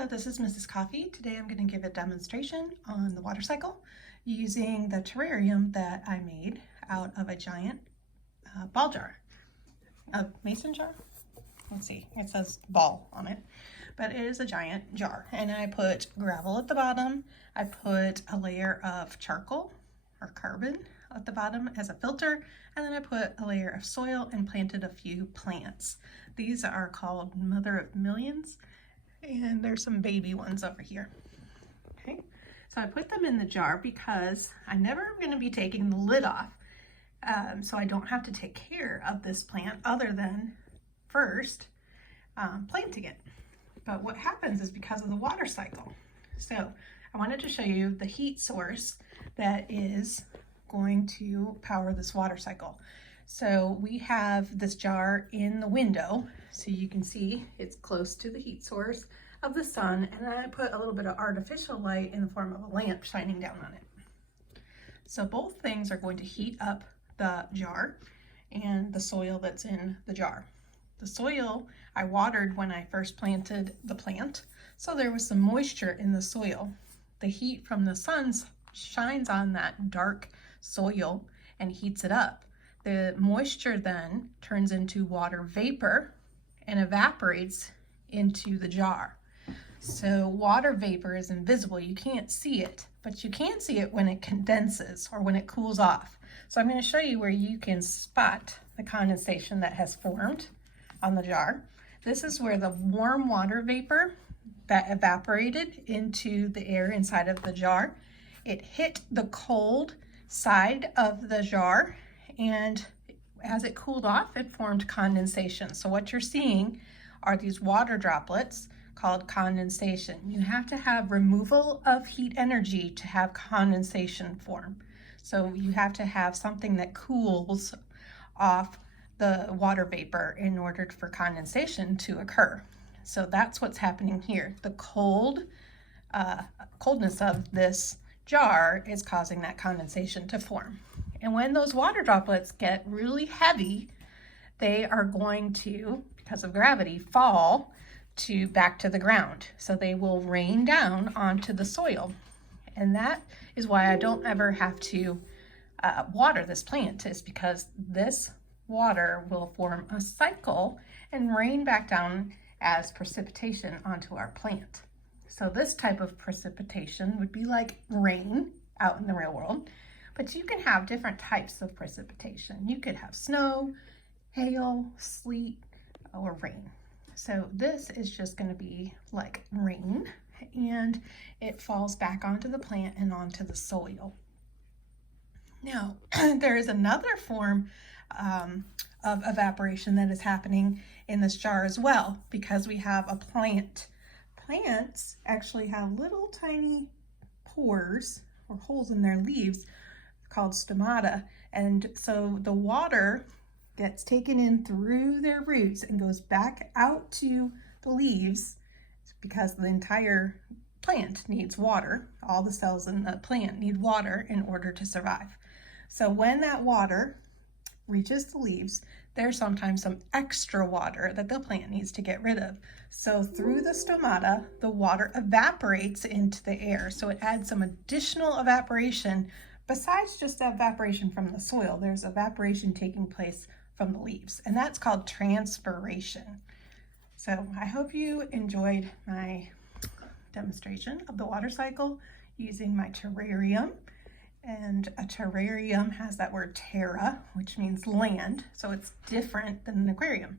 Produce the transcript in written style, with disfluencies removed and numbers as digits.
Hello, this is Mrs. Coffee. Today I'm going to give a demonstration on the water cycle using the terrarium that I made out of a giant ball jar, a mason jar. Let's see, it says ball on it, but it is a giant jar. And I put gravel at the bottom. I put a layer of charcoal or carbon at the bottom as a filter, and then I put a layer of soil and planted a few plants. These are called Mother of Millions, and there's some baby ones over here. Okay, so I put them in the jar because I'm never going to be taking the lid off, so I don't have to take care of this plant other than first planting it. But what happens is because of the water cycle. So I wanted to show you the heat source that is going to power this water cycle. So we have this jar in the window, so you can see it's close to the heat source of the sun, and then I put a little bit of artificial light in the form of a lamp shining down on it. So both things are going to heat up the jar and the soil that's in the jar. The soil I watered when I first planted the plant, so there was some moisture in the soil. The heat from the sun shines on that dark soil and heats it up. The moisture then turns into water vapor and evaporates into the jar. So water vapor is invisible. You can't see it, but you can see it when it condenses or when it cools off. So I'm going to show you where you can spot the condensation that has formed on the jar. This is where the warm water vapor that evaporated into the air inside of the jar, it hit the cold side of the jar, and as it cooled off, it formed condensation. So what you're seeing are these water droplets called condensation. You have to have removal of heat energy to have condensation form. So you have to have something that cools off the water vapor in order for condensation to occur. So that's what's happening here. The coldness of this jar is causing that condensation to form. And when those water droplets get really heavy, they are going to, because of gravity, fall back to the ground. So they will rain down onto the soil. And that is why I don't ever have to water this plant, is because this water will form a cycle and rain back down as precipitation onto our plant. So this type of precipitation would be like rain out in the real world, but you can have different types of precipitation. You could have snow, hail, sleet, or rain. So this is just going to be like rain, and it falls back onto the plant and onto the soil. Now, there is another form of evaporation that is happening in this jar as well, because we have a plant. Plants actually have little tiny pores or holes in their leaves called stomata, and so the water gets taken in through their roots and goes back out to the leaves, because the entire plant needs water. All the cells in the plant need water in order to survive. So when that water reaches the leaves, there's sometimes some extra water that the plant needs to get rid of. So through the stomata, the water evaporates into the air. So it adds some additional evaporation besides just evaporation from the soil. There's evaporation taking place from the leaves, and that's called transpiration. So I hope you enjoyed my demonstration of the water cycle using my terrarium. And a terrarium has that word terra, which means land, so it's different than an aquarium.